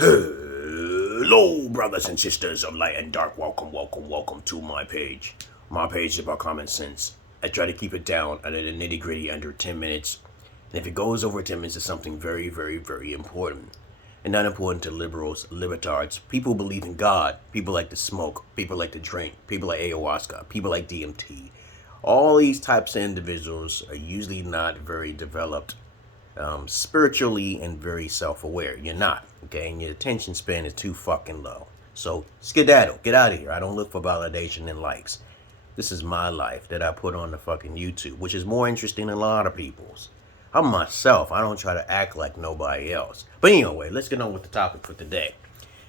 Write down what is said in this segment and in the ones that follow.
Hello, brothers and sisters of light and dark. Welcome to my page. My page is about common sense. I try to keep it down under the nitty gritty under 10 minutes. And if it goes over 10 minutes, it's something very, very, very important. And not important to liberals, libertards, people who believe in God, people like to smoke, people like to drink, people like ayahuasca, people like DMT. All these types of individuals are usually not very developed spiritually and very self-aware. You're not, okay? And your attention span is too fucking low. So skedaddle, get out of here. I don't look for validation and likes. This is my life that I put on the fucking YouTube, which is more interesting than a lot of people's. I'm myself. I don't try to act like nobody else. But anyway, let's get on with the topic for today.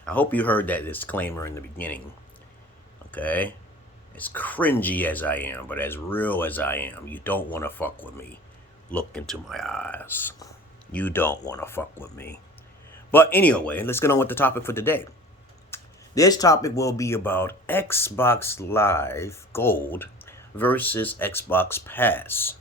I hope you heard that disclaimer in the beginning, okay? As cringy as I am, but as real as I am, you don't want to fuck with me. Look into my eyes. You don't want to fuck with me. But anyway, let's get on with the topic for today. This topic will be about Xbox Live Gold versus Xbox Pass.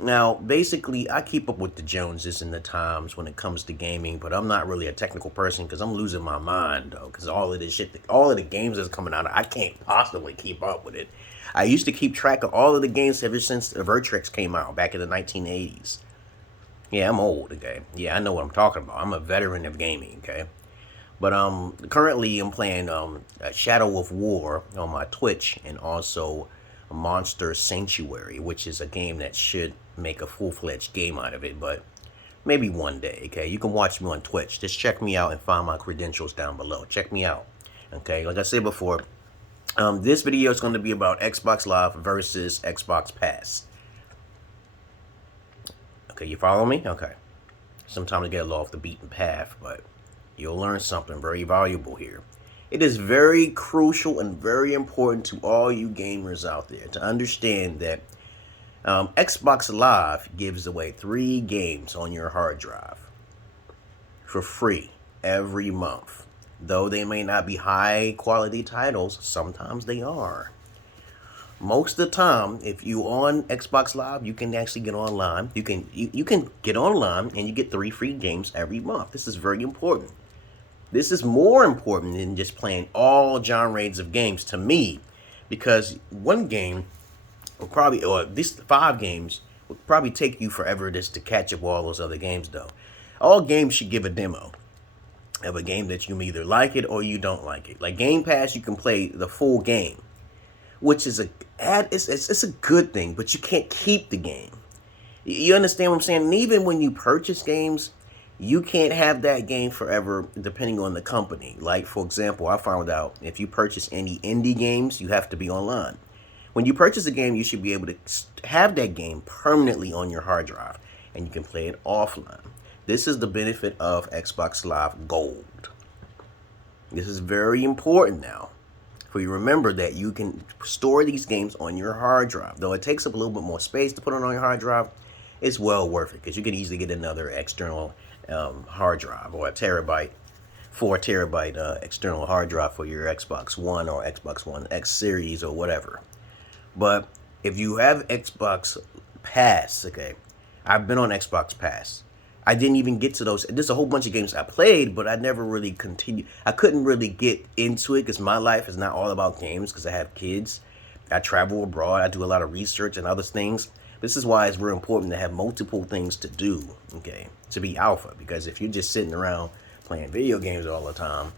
Now, basically, I keep up with the Joneses and the times when it comes to gaming, but I'm not really a technical person because I'm losing my mind, though, because all of this shit, all of the games that's coming out, I can't possibly keep up with it. I used to keep track of all of the games ever since the Vertrix came out back in the 1980s. Yeah, I'm old, okay? Yeah, I know what I'm talking about. I'm a veteran of gaming, okay? But currently I'm playing Shadow of War on my Twitch, and also Monster Sanctuary, which is a game that should make a full-fledged game out of it, but maybe one day, okay? You can watch me on Twitch. Just check me out and find my credentials down below. Check me out, okay? Like I said before, this video is going to be about Xbox Live versus Xbox Pass. Okay, you follow me? Okay. Sometimes I get a little off the beaten path, but you'll learn something very valuable here. It is very crucial and very important to all you gamers out there to understand that Xbox Live gives away 3 games on your hard drive for free every month. Though they may not be high quality titles, sometimes they are. Most of the time, if you on Xbox Live, you can actually get online. You can get online and you get 3 free games every month. This is very important. This is more important than just playing all genres of games to me, because one game will probably, or at least 5 games, will probably take you forever just to catch up with all those other games, though. All games should give a demo of a game that you either like it or you don't like it. Like Game Pass, you can play the full game, which is it's a good thing, but you can't keep the game. You understand what I'm saying? And even when you purchase games, you can't have that game forever depending on the company. Like, for example, I found out if you purchase any indie games, you have to be online. When you purchase a game, you should be able to have that game permanently on your hard drive, and you can play it offline. This is the benefit of Xbox Live Gold. This is very important now. For you remember that you can store these games on your hard drive. Though it takes up a little bit more space to put it on your hard drive, it's well worth it, because you can easily get another external hard drive, or a 4 terabyte external hard drive for your Xbox One or Xbox One X series or whatever. But if you have Xbox Pass, okay, I've been on Xbox Pass. I didn't even get to those. There's a whole bunch of games I played, but I never really continued. I couldn't really get into it because my life is not all about games, because I have kids. I travel abroad. I do a lot of research and other things. This is why it's very important to have multiple things to do, okay, to be alpha. Because if you're just sitting around playing video games all the time,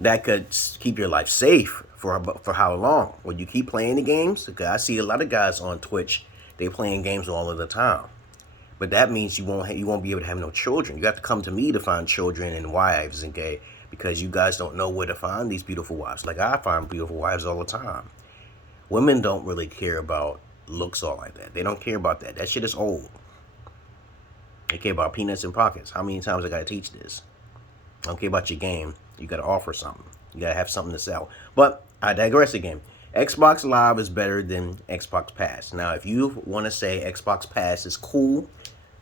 that could keep your life safe for how long? Will you keep playing the games? Okay, I see a lot of guys on Twitch, they playing games all of the time. But that means you won't be able to have no children. You have to come to me to find children and wives, okay? Because you guys don't know where to find these beautiful wives. Like, I find beautiful wives all the time. Women don't really care about looks all like that. They don't care about that. That shit is old. They care about peanuts and pockets. How many times I gotta teach this? I don't care about your game. You gotta offer something. You gotta have something to sell. But I digress again. Xbox Live is better than Xbox Pass. Now, if you want to say Xbox Pass is cool,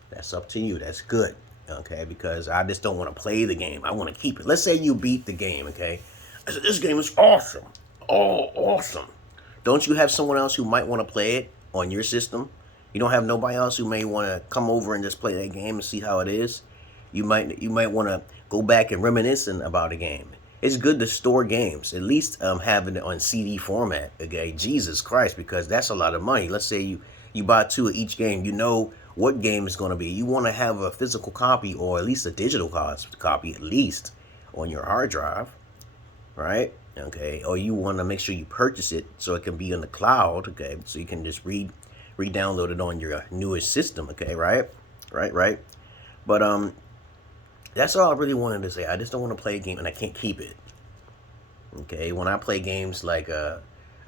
that's up to you. That's good, okay? Because I just don't want to play the game. I want to keep it. Let's say you beat the game, okay? I said, this game is awesome. Oh, awesome. Don't you have someone else who might want to play it on your system? You don't have nobody else who may want to come over and just play that game and see how it is? You might want to go back and reminiscing about a game. It's good to store games, at least having it on CD format. Okay, Jesus Christ, because that's a lot of money. Let's say you buy 2 of each game. You know what game is going to be. You want to have a physical copy, or at least a digital copy, at least on your hard drive, right? Okay, or you want to make sure you purchase it so it can be in the cloud. Okay, so you can just re-download it on your newest system. Okay, right. But that's all I really wanted to say. I just don't want to play a game and I can't keep it. Okay, when I play games like a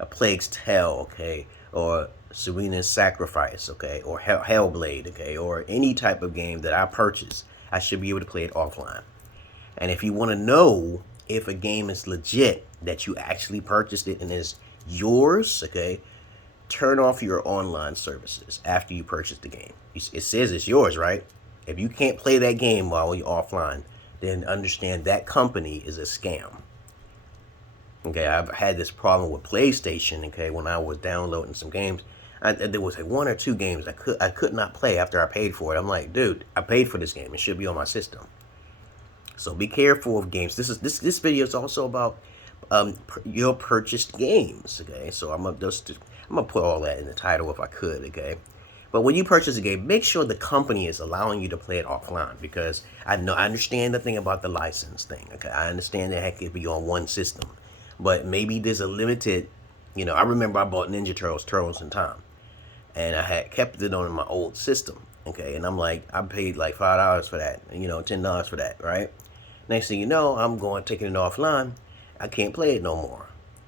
Plague's Tale, okay, or Serena's Sacrifice, okay, or Hellblade, okay, or any type of game that I purchase, I should be able to play it offline. And if you want to know if a game is legit, that you actually purchased it and is yours, okay, turn off your online services after you purchase the game. It says it's yours, right? If you can't play that game while you're offline, then understand that company is a scam. Okay, I've had this problem with PlayStation, okay, when I was downloading some games. There was like 1 or 2 games I could not play after I paid for it. I'm like, dude, I paid for this game. It should be on my system. So be careful of games. This video is also about your purchased games, okay? So I'm gonna put all that in the title if I could, okay? But when you purchase a game, make sure the company is allowing you to play it offline, because I understand the thing about the license thing, okay? I understand that it could be on one system, but maybe there's a limited, I remember I bought Ninja Turtles in Time, and I had kept it on my old system, okay? And I'm like, I paid like $5 for that, $10 for that, right? Next thing you know, I'm taking it offline. I can't play it no more.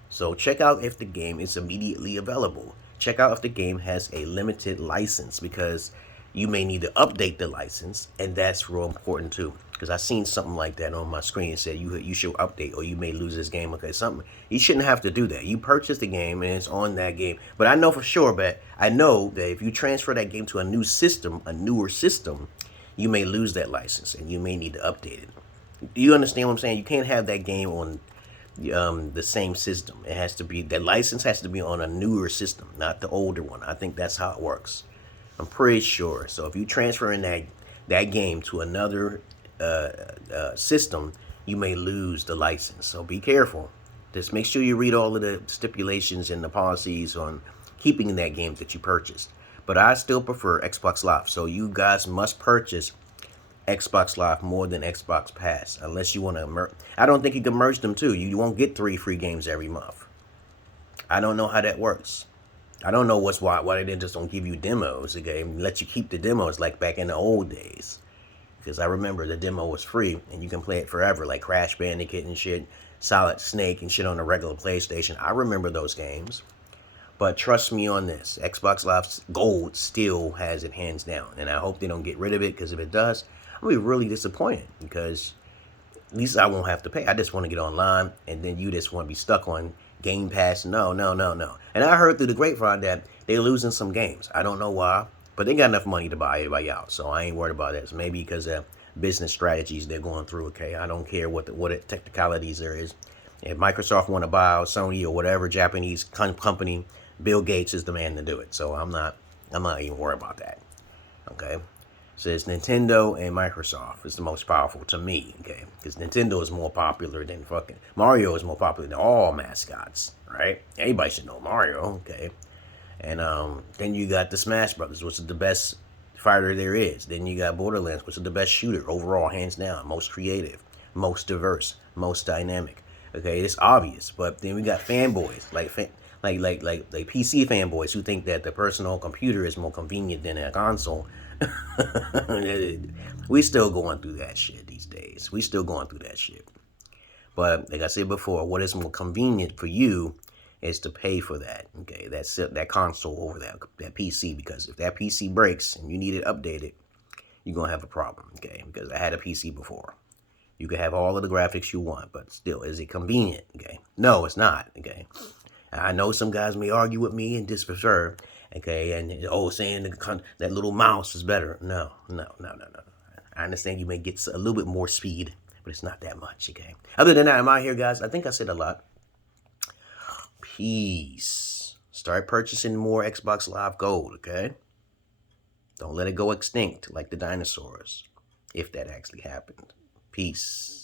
So check out if the game is immediately available. Check out if the game has a limited license, because you may need to update the license, and that's real important too. Because I seen something like that on my screen. It said you should update or you may lose this game. Okay, something you shouldn't have to do that. You purchase the game and it's on that game. But I know for sure, I know that if you transfer that game to a new system, a newer system, you may lose that license and you may need to update it. Do you understand what I'm saying? You can't have that game on the same system. It has to be, that license has to be on a newer system, not the older one. I think that's how it works. I'm pretty sure. So if you transfer in that game to another system, you may lose the license. So be careful. Just make sure you read all of the stipulations and the policies on keeping that game that you purchased. But I still prefer Xbox Live. So you guys must purchase Xbox Live more than Xbox Pass, unless you want to I don't think you can merge them too. You won't get 3 free games every month. I don't know how that works. I don't know why they just don't give you demos, okay, and let you keep the demos like back in the old days. Because I remember the demo was free and you can play it forever, like Crash Bandicoot and shit, Solid Snake and shit on the regular PlayStation. I remember those games. But trust me on this, Xbox Live Gold still has it hands down, and I hope they don't get rid of it, because if it does, I'll be really disappointed, because at least I won't have to pay. I just want to get online, and then you just want to be stuck on Game Pass. No. And I heard through the grapevine that they're losing some games. I don't know why, but they got enough money to buy everybody out, so I ain't worried about that. So maybe because of business strategies they're going through, okay? I don't care what technicalities there is. If Microsoft want to buy out Sony or whatever Japanese company, Bill Gates is the man to do it. So I'm not even worried about that, okay? So it's Nintendo and Microsoft is the most powerful to me, okay? Because Nintendo is more popular than fucking Mario is more popular than all mascots, right? Everybody should know Mario, okay? And then you got the Smash Brothers, which is the best fighter there is. Then you got Borderlands, which is the best shooter overall, hands down, most creative, most diverse, most dynamic. Okay, it's obvious. But then we got fanboys like PC fanboys who think that the personal computer is more convenient than a console. We still going through that shit these days. But like I said before, what is more convenient for you is to pay for that. Okay, that console over that PC, because if that PC breaks and you need it updated, you're gonna have a problem. Okay, because I had a PC before. You can have all of the graphics you want, but still, is it convenient? Okay, no, it's not. Okay, I know some guys may argue with me and disprefer. Okay, and saying that little mouse is better. No. I understand you may get a little bit more speed, but it's not that much. Okay. Other than that, I'm out here, guys. I think I said a lot. Peace. Start purchasing more Xbox Live Gold. Okay. Don't let it go extinct like the dinosaurs. if that actually happened. Peace.